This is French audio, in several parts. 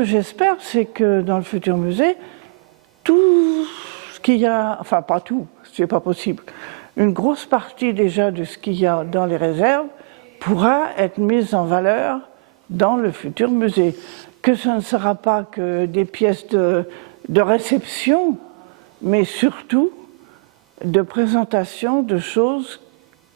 que j'espère, c'est que dans le futur musée, tout ce qu'il y a, enfin pas tout, c'est pas possible, une grosse partie déjà de ce qu'il y a dans les réserves pourra être mise en valeur dans le futur musée. Que ce ne sera pas que des pièces de réception, mais surtout de présentation de choses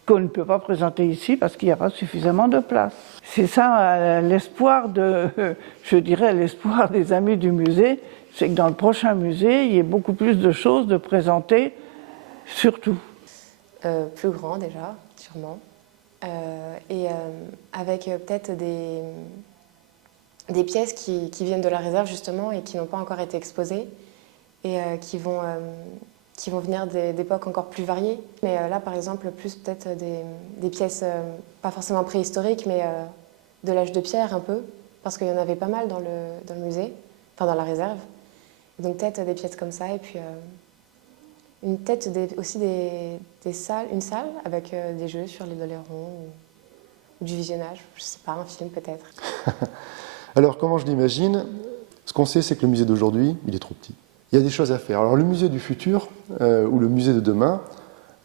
qu'on ne peut pas présenter ici parce qu'il n'y a pas suffisamment de place. C'est ça l'espoir je dirais l'espoir des amis du musée, c'est que dans le prochain musée, il y ait beaucoup plus de choses de présenter, surtout. Plus grand déjà, sûrement, et avec peut-être des pièces qui viennent de la réserve justement et qui n'ont pas encore été exposées et qui vont venir d'époques encore plus variées. Mais là, par exemple, plus peut-être des pièces, pas forcément préhistoriques, mais de l'âge de pierre un peu, parce qu'il y en avait pas mal dans le musée, enfin dans la réserve. Donc peut-être des pièces comme ça, et puis aussi une salle avec des jeux sur les Doléron ou du visionnage, je sais pas, un film peut-être. Alors comment je l'imagine? Ce qu'on sait, c'est que le musée d'aujourd'hui, il est trop petit. Il y a des choses à faire. Alors le musée du futur, ou le musée de demain,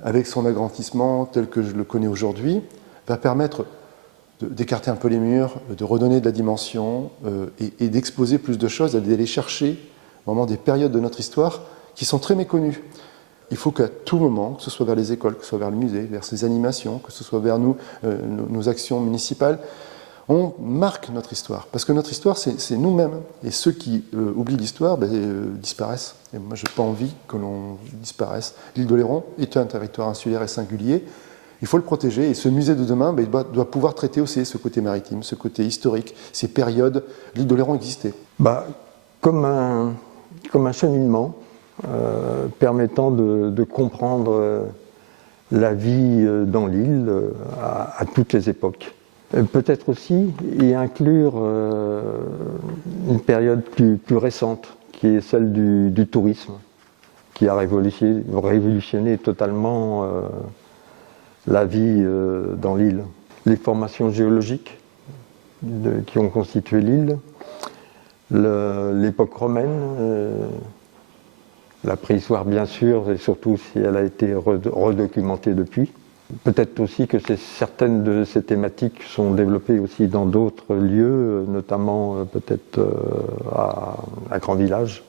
avec son agrandissement tel que je le connais aujourd'hui, va permettre d'écarter un peu les murs, de redonner de la dimension et d'exposer plus de choses, d'aller chercher vraiment des périodes de notre histoire qui sont très méconnues. Il faut qu'à tout moment, que ce soit vers les écoles, que ce soit vers le musée, vers ses animations, que ce soit vers nous, nos actions municipales, on marque notre histoire. Parce que notre histoire, c'est nous-mêmes. Et ceux qui oublient l'histoire disparaissent. Et moi, je n'ai pas envie que l'on disparaisse. L'île d'Oléron est un territoire insulaire et singulier. Il faut le protéger. Et ce musée de demain doit pouvoir traiter aussi ce côté maritime, ce côté historique, ces périodes. L'île d'Oléron existait. Comme un cheminement permettant de comprendre la vie dans l'île à toutes les époques. Peut-être aussi y inclure une période plus récente, qui est celle du tourisme, qui a révolutionné totalement la vie dans l'île. Les formations géologiques qui ont constitué l'île, l'époque romaine, la préhistoire bien sûr, et surtout si elle a été redocumentée depuis. Peut-être aussi que certaines de ces thématiques sont développées aussi dans d'autres lieux, notamment peut-être à Grand Village.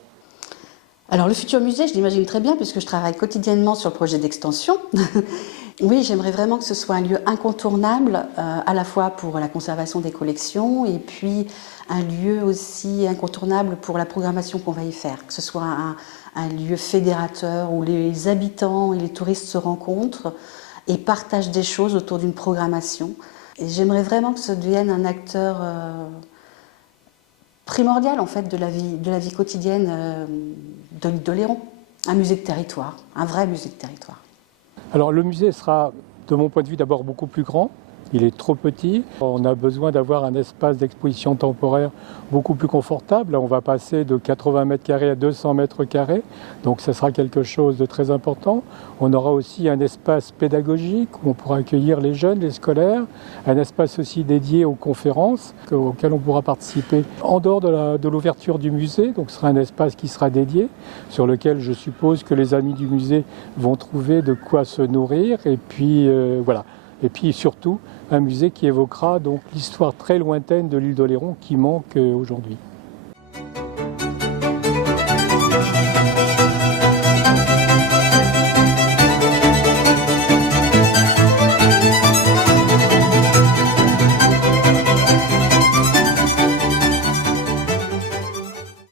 Alors le futur musée, je l'imagine très bien puisque je travaille quotidiennement sur le projet d'extension. Oui, j'aimerais vraiment que ce soit un lieu incontournable, à la fois pour la conservation des collections et puis un lieu aussi incontournable pour la programmation qu'on va y faire. Que ce soit un lieu fédérateur où les habitants et les touristes se rencontrent et partagent des choses autour d'une programmation. Et j'aimerais vraiment que ça devienne un acteur primordial en fait de la vie quotidienne de l'île d'Oléron. Un musée de territoire, un vrai musée de territoire. Alors le musée sera, de mon point de vue, d'abord beaucoup plus grand. Il est trop petit. On a besoin d'avoir un espace d'exposition temporaire beaucoup plus confortable. Là, on va passer de 80 mètres carrés à 200 mètres carrés. Donc, ce sera quelque chose de très important. On aura aussi un espace pédagogique où on pourra accueillir les jeunes, les scolaires. Un espace aussi dédié aux conférences auxquelles on pourra participer en dehors de l'ouverture du musée. Donc, ce sera un espace qui sera dédié, sur lequel je suppose que les amis du musée vont trouver de quoi se nourrir. Et puis, voilà. Et puis surtout, un musée qui évoquera donc l'histoire très lointaine de l'île d'Oléron qui manque aujourd'hui.